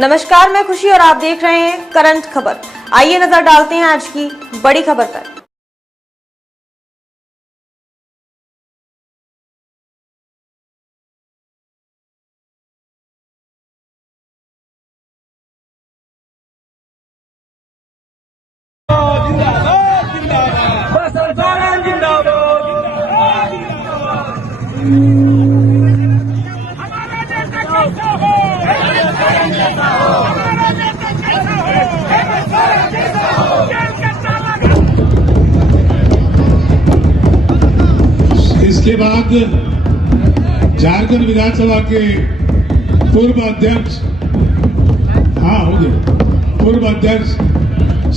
नमस्कार, मैं खुशी और आप देख रहे हैं करंट खबर। आइए नजर डालते हैं आज की बड़ी खबर पर। इसके बाद झारखंड विधानसभा के पूर्व अध्यक्ष हो गए पूर्व अध्यक्ष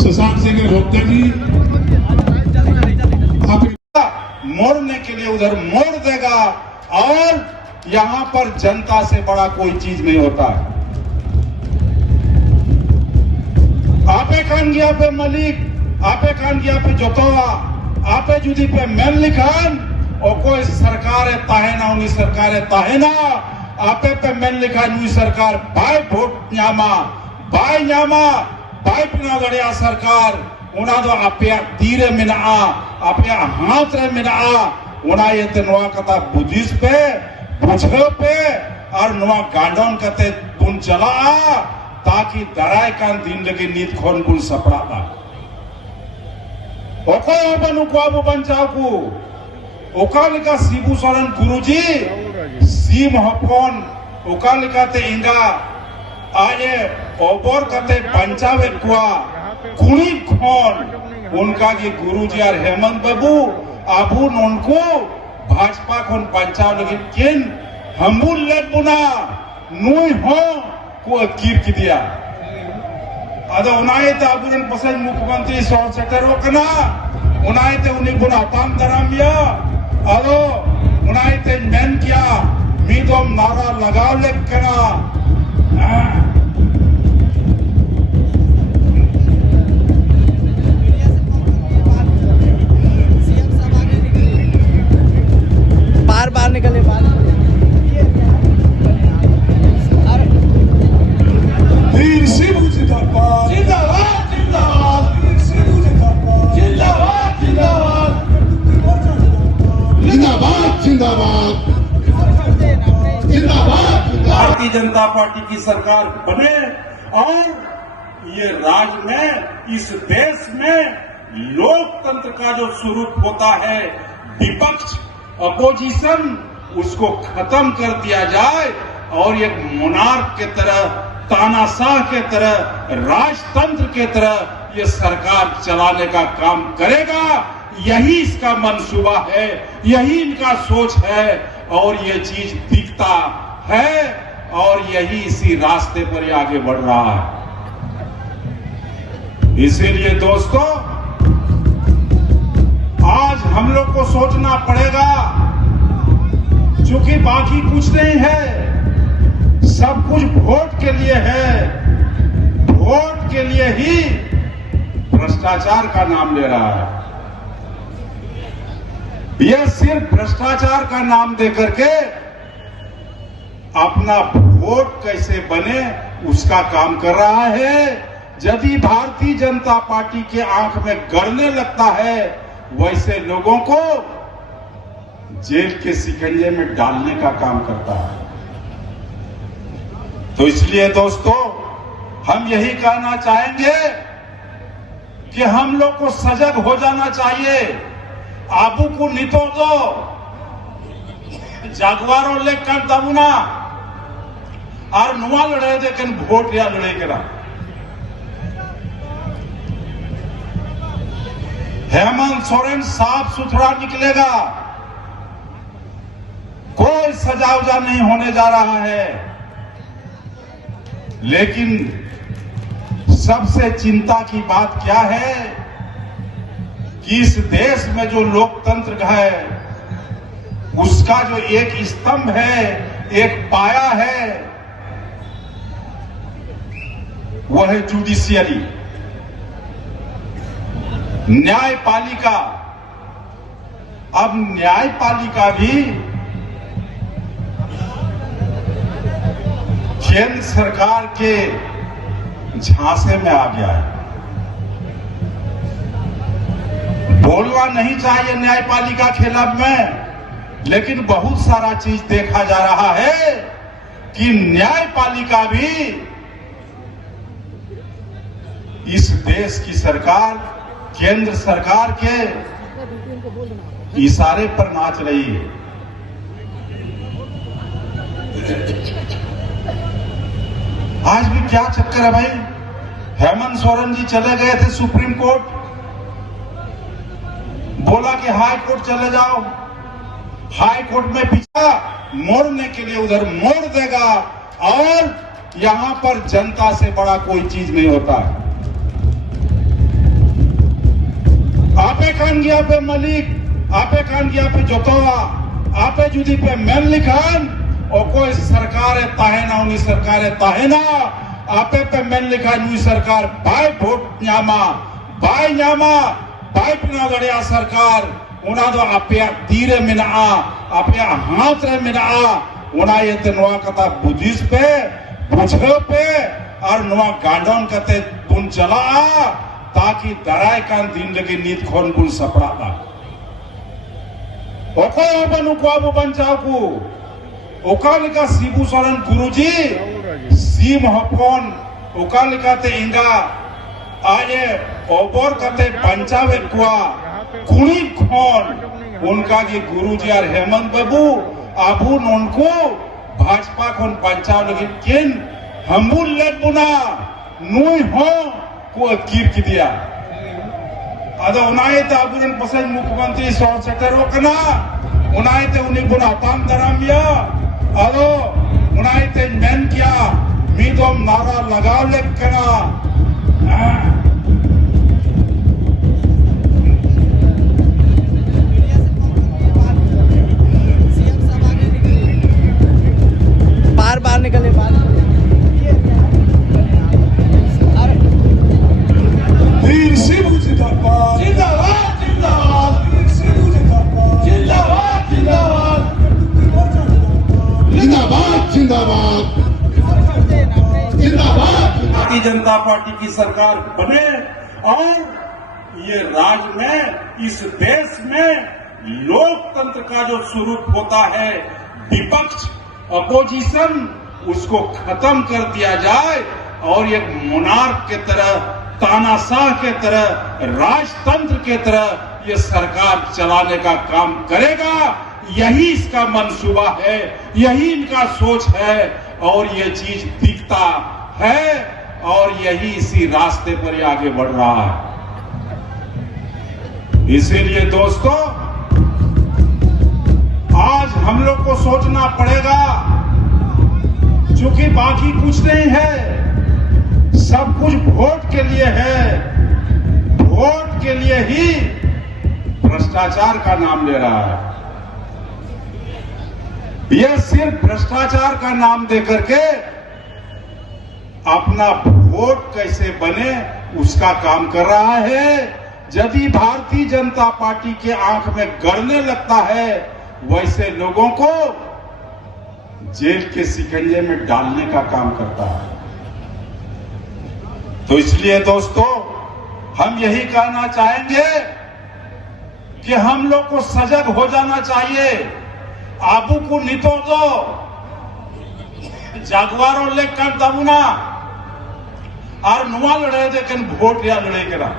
शशांक सिंह भोक्ता जी मोड़ने के लिए उधर मोड़ देगा और यहां पर जनता से बड़ा कोई चीज नहीं होता है। आपे खान गया पे मलिक, आपे खान गया पे जोतवा, आपे जुदी पे मेल लिखान और कोई सरकार ताहे ना उन्हीं सरकार ताहे ना आपे पे मेल लिखान उन्हीं सरकार बाय वोट न्यामा बाय पिना गड़िया सरकार उना दो आपे तीरे मिना आपे हाथ रे मिना उना ये तनवा कता बुद्धिस्ट पे बुझे पे और नुआ गांडोन कते तुम चला ताकि दराय कान दिन लगे नीत खोन बुल सपड़ा था ओको बनु को अब बंचाव को ओकालिका शिबू सोरेन गुरुजी सी महपन ओकालिका ते इंगा आये ओबर कते पंचावे कुआ कुणी खोन उनका की गुरुजी और हेमंत बाबू आबू उनको भाजपा खोन पंचाव लगे किन हमबुल लेट बुना नुई हो को कीर की दिया अदा उनाए ते आबुरन पसंद मुख्यमंत्री सौर सेक्टर कना उनाए ते उन्हीं बुना ताम दरामिया अदो उनाए ते मैन किया मीदोम नारा लगाव ले कना बार निकले बाहर वीर शिबू जिंदाबाद जिंदाबाद जिंदाबाद वीर शिबू जिंदाबाद जिंदाबाद जिंदाबाद जिंदाबाद जिंदाबाद भारतीय जनता पार्टी की सरकार बने और ये राज्य में इस देश में लोकतंत्र का जो स्वरूप होता है विपक्ष अपोजिशन उसको खत्म कर दिया जाए और एक मोनार्क के तरह तानाशाह के तरह राजतंत्र के तरह ये सरकार चलाने का काम करेगा। यही इसका मंसूबा है, यही इनका सोच है और ये चीज दिखता है और यही इसी रास्ते पर ये आगे बढ़ रहा है। इसीलिए दोस्तों आज हम लोग को सोचना पड़ेगा क्योंकि बाकी कुछ नहीं है, सब कुछ वोट के लिए है। वोट के लिए ही भ्रष्टाचार का नाम ले रहा है। यह सिर्फ भ्रष्टाचार का नाम देकर के अपना वोट कैसे बने उसका काम कर रहा है। यदि भारतीय जनता पार्टी के आंख में गड़ने लगता है वैसे लोगों को जेल के शिकंजे में डालने का काम करता है। तो इसलिए दोस्तों हम यही कहना चाहेंगे कि हम लोग को सजग हो जाना चाहिए। आबू को नितो दो जागवारों लेकर दमुना और नुआ लड़े देकर वोट या लड़े के रहा। हेमंत सोरेन साफ सुथरा निकलेगा, कोई सजा उजा नहीं होने जा रहा है। लेकिन सबसे चिंता की बात क्या है कि इस देश में जो लोकतंत्र है उसका जो एक स्तंभ है, एक पाया है, वह है जुडिशियरी, न्यायपालिका। अब न्यायपालिका भी केंद्र सरकार के झांसे में आ गया है। बोलना नहीं चाहिए न्यायपालिका के खिलाफ में, लेकिन बहुत सारा चीज देखा जा रहा है कि न्यायपालिका भी इस देश की सरकार, केंद्र सरकार के इशारे पर नाच रही है। आज भी क्या चक्कर है भाई? हेमंत सोरेन जी चले गए थे सुप्रीम कोर्ट, बोला कि हाई कोर्ट चले जाओ। हाई कोर्ट में पीछा मोड़ने के लिए उधर मोड़ देगा, और यहां पर जनता से बड़ा कोई चीज नहीं होता। आपे कान गया पे मलिक, आपे कान गया पे जोतवा, आपे जुदी पे मेन लिखान, और कोई सरकार ताहेना उन्हीं सरकार ताहेना, आपे पे मेन लिखान उन्हीं सरकार बाय वोट न्यामा, बाय पिना गड़िया सरकार, उना दो आपे तीरे मिना, आपे हाथ रे मिना, उना ये तनवा कता बुद्धिस्ट पे, बुझे पे, और नुआ गांडोन कते तुम चला, ताकि दराय कान दिन लगे नीत खोन बुल सपड़ा था। ओको बनु को अब बंचाओ को, ओकालिका शिबू सोरेन गुरुजी, सी महपन, ओकालिका ते इंगा, आये ओबर कते पंचावे कुआ, कुनी खोन, उनका की गुरुजी और हेमंत बाबू, आबू उनको भाजपा खोन पंचाव लगे किन, हमबुल लेट बुना, नुई हो, को कीर की दिया। अदो उनाये ते अबुरन पसंद मुख्यमंत्री सौ सेक्टर कना, उनाये ते उन्हीं बुना ताम दरामिया, अदो उनाये ते मैन किया, मीदोम नारा लगाव ले कना, बाहर निकले बाहर। वीर शिव जिंदाबाद, जिंदाबाद जिंदाबाद, वीर शिव जिंदाबाद, जिंदाबाद जिंदाबाद, जिंदाबाद जिंदाबाद, जिंदाबाद। भारतीय जनता पार्टी की सरकार बने, और ये राज्य में, इस देश में लोकतंत्र का जो स्वरूप होता है, विपक्ष, अपोजिशन, उसको खत्म कर दिया जाए, और एक मोनार्क के तरह, तानाशाह के तरह, राजतंत्र के तरह ये सरकार चलाने का काम करेगा। यही इसका मंसूबा है, यही इनका सोच है, और ये चीज दिखता है, और यही इसी रास्ते पर ही आगे बढ़ रहा है। इसीलिए दोस्तों, आज हम लोग को सोचना पड़ेगा, क्योंकि बाकी कुछ नहीं है, सब कुछ वोट के लिए है। वोट के लिए ही भ्रष्टाचार का नाम ले रहा है। यह सिर्फ भ्रष्टाचार का नाम देकर के अपना वोट कैसे बने उसका काम कर रहा है। यदि भारतीय जनता पार्टी के आंख में गड़ने लगता है, वैसे लोगों को जेल के शिकंजे में डालने का काम करता है। तो इसलिए दोस्तों, हम यही कहना चाहेंगे कि हम लोग को सजग हो जाना चाहिए। आबू को नितो दो, जागवारों लेकर दमुना, और नुआ लड़े देखें वोट या लड़े के ना।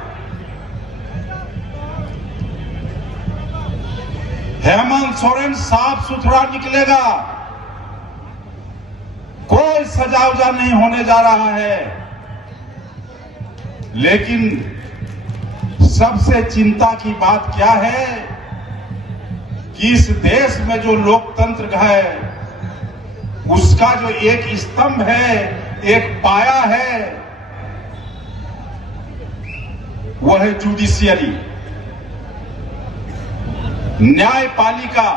हेमंत सोरेन साफ सुथरा निकलेगा, कोई सजा उजा नहीं होने जा रहा है। लेकिन सबसे चिंता की बात क्या है कि इस देश में जो लोकतंत्र है, उसका जो एक स्तंभ है, एक पाया है, वह है जुडिशियरी, न्यायपालिका।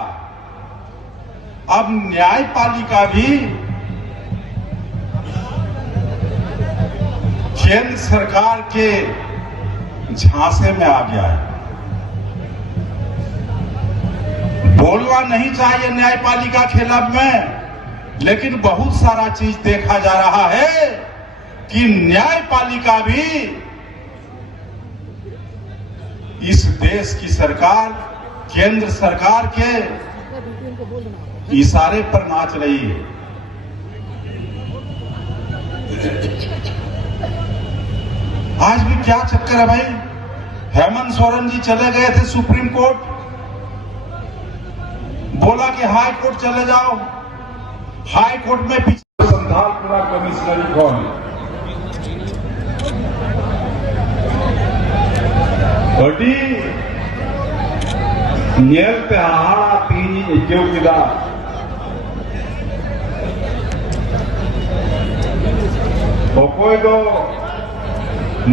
अब न्यायपालिका भी केंद्र सरकार के झांसे में आ गया है। बोलना नहीं चाहिए न्यायपालिका के खिलाफ में, लेकिन बहुत सारा चीज देखा जा रहा है कि न्यायपालिका भी इस देश की सरकार, केंद्र सरकार के इशारे पर नाच रही है। आज भी क्या चक्कर है भाई? हेमंत सोरेन जी चले गए थे सुप्रीम कोर्ट, बोला कि हाई कोर्ट चले जाओ। हाई कोर्ट में पीछे संथालपुरा कमिश्नरी कौन है? अडी ᱧᱮᱞ ᱛᱮ ᱦᱟᱦᱟᱲᱟ ᱛᱤᱦᱤᱧ ᱟᱹᱭᱠᱟᱹᱣ ᱠᱮᱫᱟ ᱚᱠᱚᱭ ᱫᱚ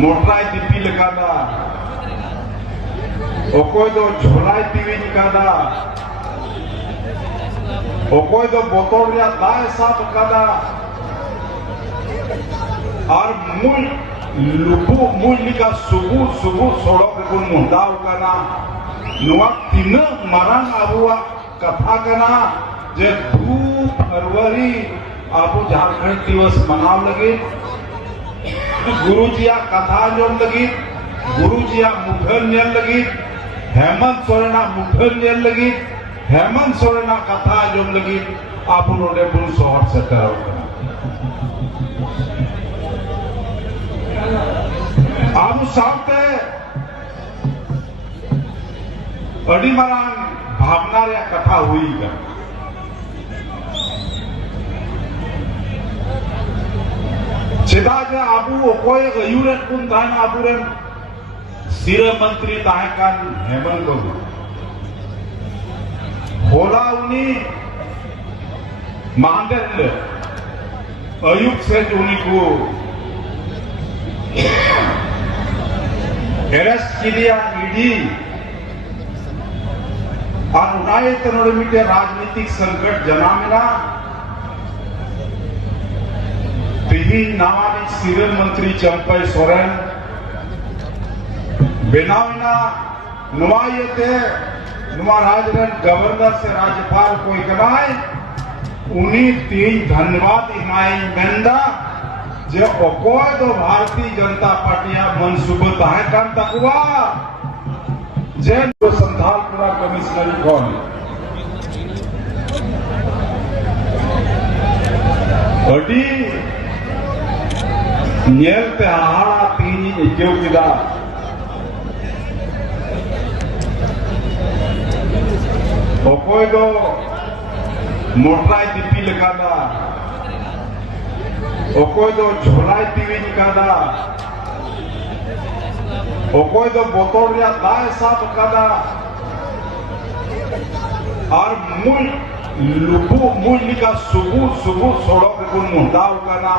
ᱢᱚᱴᱨᱟᱭ ᱫᱤᱯᱤᱞ ᱟᱠᱟᱫᱟ, ᱚᱠᱚᱭ ᱫᱚ ঝোলায় ᱛᱤᱣᱤᱧ ᱟᱠᱟᱫᱟ, ᱚᱠᱚᱭ ᱫᱚ ᱵᱚᱛᱚᱨ ᱨᱮᱭᱟᱜ ᱫᱟᱜ ᱥᱟᱵ ᱟᱠᱟᱫᱟ ᱟᱨ ᱢᱩᱭ ᱞᱮᱠᱟ ᱥᱩᱵᱩᱨ ᱥᱚᱲᱚᱠ ᱨᱮᱵᱚᱱ ᱢᱚᱦᱰᱟᱣ ᱟᱠᱟᱱᱟ। ᱱᱚᱣᱟ ᱛᱤᱱᱟᱹᱜ ᱢᱟᱨᱟᱝ ᱟᱵᱚᱣᱟᱜ ᱠᱟᱛᱷᱟ ᱠᱟᱱᱟ ᱡᱮ 2 फरवरी ᱟᱵᱚ ᱡᱷᱟᱲᱠᱷᱚᱸᱰ दिवस मनाव लगे, गुरुजिया कथा आंजोम लगी, गुरुजिया मुठन नेल लगी, हेमंत सोरेना मुठन नेल लगी, हेमंत सोरेना कथा आंजोम लगी आबो नोडे बुन शहर सेटल कना। आबो साथे अडी मारान भावना रे कथा हुई का। चेदा जे आबू ओकोय अयुरेन कुन तान आबुरेन सिर मंत्री ताहकान हेमंत बाबू होला उनी मांदर अयुब से उनी को अरेस्ट किया ईडी और उनाए तनोड़ मिटे राजनीतिक संकट जनामिना तिहिन नामानी सिविल मंत्री चंपई सोरेन बेनाविना नुमायते नुमा राजरन गवर्नर से राज्यपाल कोई कराए उन्हीं 3 धन्यवाद इमाई मेंदा जे ओकोय तो भारतीय जनता पार्टिया मनसूबत है कान तकवा जे संथालपुरा कमिश्नरी कौन है? अडी ᱧᱮᱞ ᱛᱮ ᱦᱟᱦᱟᱲᱟ ᱛᱤᱦᱤᱧ ᱟᱹᱭᱠᱟᱹᱣ ᱠᱮᱫᱟ ᱚᱠᱚᱭ ᱫᱚ ᱢᱚᱴᱨᱟᱭ ᱫᱤᱯᱤᱞ ᱟᱠᱟᱫᱟ, ᱚᱠᱚᱭ ᱫᱚ ঝোলায় ᱛᱤᱣᱤᱧ ᱟᱠᱟᱫᱟ, ᱚᱠᱚᱭ ᱫᱚ ᱵᱚᱛᱚᱨ ᱨᱮᱭᱟᱜ ᱫᱟᱜ ᱥᱟᱵ ᱟᱠᱟᱫᱟ ᱟᱨ ᱢᱩᱭ ᱞᱮᱠᱟ ᱥᱩᱵᱩᱨ ᱥᱚᱲᱚᱠ ᱨᱮᱵᱚᱱ ᱢᱚᱦᱰᱟᱣ ᱟᱠᱟᱱᱟ।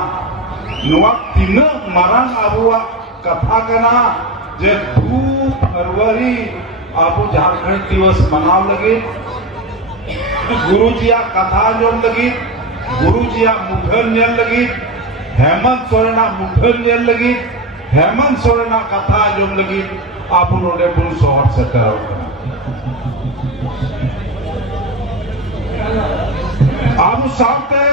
ᱱᱚᱣᱟ ᱛᱤᱱᱟᱹᱜ ᱢᱟᱨᱟᱝ ᱟᱵᱚᱣᱟᱜ ᱠᱟᱛᱷᱟ ᱠᱟᱱᱟ जे 2 फरवरी आबो झारखंड दिवस मनाव लगे, गुरुजिया कथा आंजोम लगी, गुरुजिया मुठन नेल लगी, हेमंत सोरेना मुठन नेल लगी, हेमंत सोरेना कथा आंजोम लगी आबो नोडे बुन शहर सेटल कना। आबो साथे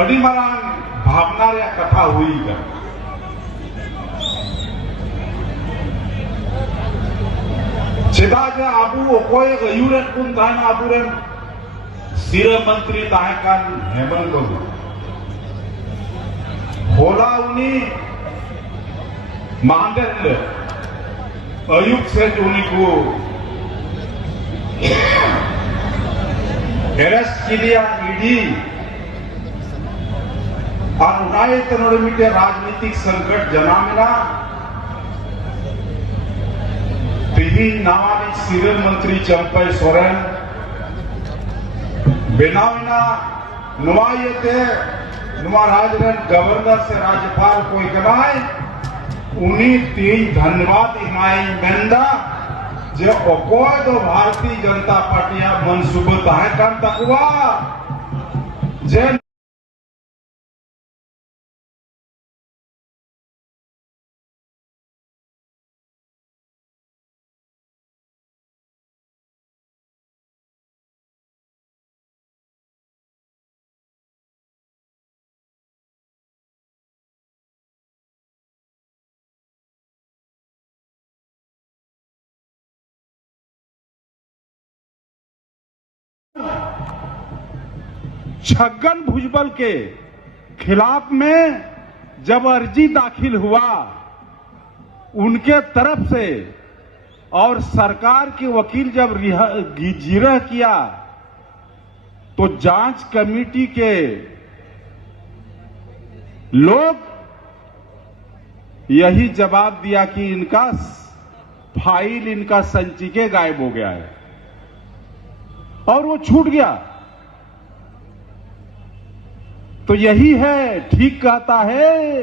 अडी मारान भावना रे कथा हुई का। चेदा जे आबू ओकोय अयुरेन कुन तान आबुरेन सिर मंत्री ताहकान हेमंत बाबू होला उनी मांदर अयुब से उनी को अरेस्ट किया ईडी और उनाए तनोड़ मिटे राजनीतिक संकट जनामिना तिहिन नामानी सिविल मंत्री चंपई सोरेन बेनाविना नुमायते नुमा राजरन गवर्नर से राज्यपाल कोई कराए उन्हीं 3 धन्यवाद इमाई मेंदा जे ओकोय तो भारतीय जनता पार्टिया मनसूबत है कान तकवा जे छगन भुजबल के खिलाफ में जब अर्जी दाखिल हुआ उनके तरफ से, और सरकार के वकील जब जिरह किया, तो जांच कमेटी के लोग यही जवाब दिया कि इनका फाइल, इनका संचिके गायब हो गया है और वो छूट गया। तो यही है, ठीक कहता है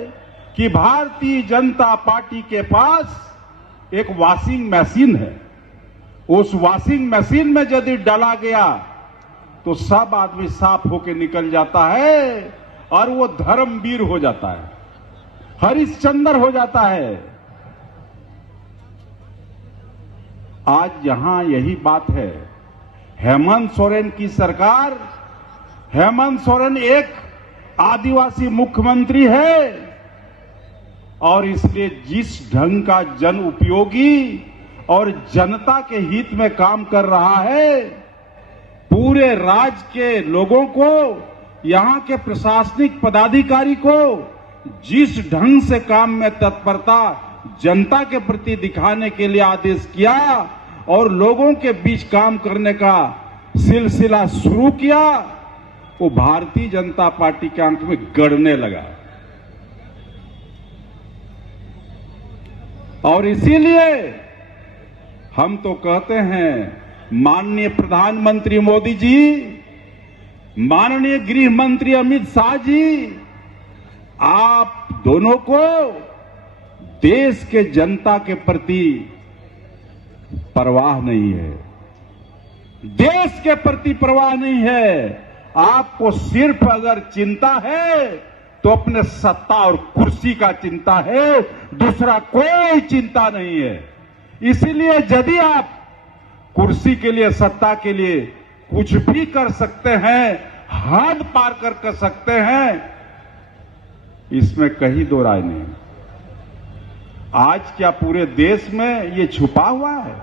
कि भारतीय जनता पार्टी के पास एक वॉशिंग मशीन है। उस वॉशिंग मशीन में यदि डाला गया तो सब आदमी साफ होकर निकल जाता है और वो धर्मवीर हो जाता है, हरिश्चंद्र हो जाता है। आज यहां यही बात है। हेमंत सोरेन की सरकार, हेमंत सोरेन एक आदिवासी मुख्यमंत्री है और इसलिए जिस ढंग का जन उपयोगी और जनता के हित में काम कर रहा है, पूरे राज्य के लोगों को, यहां के प्रशासनिक पदाधिकारी को जिस ढंग से काम में तत्परता जनता के प्रति दिखाने के लिए आदेश किया और लोगों के बीच काम करने का सिलसिला शुरू किया, वो भारतीय जनता पार्टी के आंख में गड़ने लगा। और इसीलिए हम तो कहते हैं, माननीय प्रधानमंत्री मोदी जी, माननीय गृह मंत्री अमित शाह जी, आप दोनों को देश के जनता के प्रति परवाह नहीं है, देश के प्रति परवाह नहीं है। आपको सिर्फ अगर चिंता है तो अपने सत्ता और कुर्सी का चिंता है, दूसरा कोई चिंता नहीं है। इसीलिए यदि आप कुर्सी के लिए, सत्ता के लिए कुछ भी कर सकते हैं, हद पार कर सकते हैं, इसमें कहीं दो राय नहीं। आज क्या पूरे देश में ये छुपा हुआ है?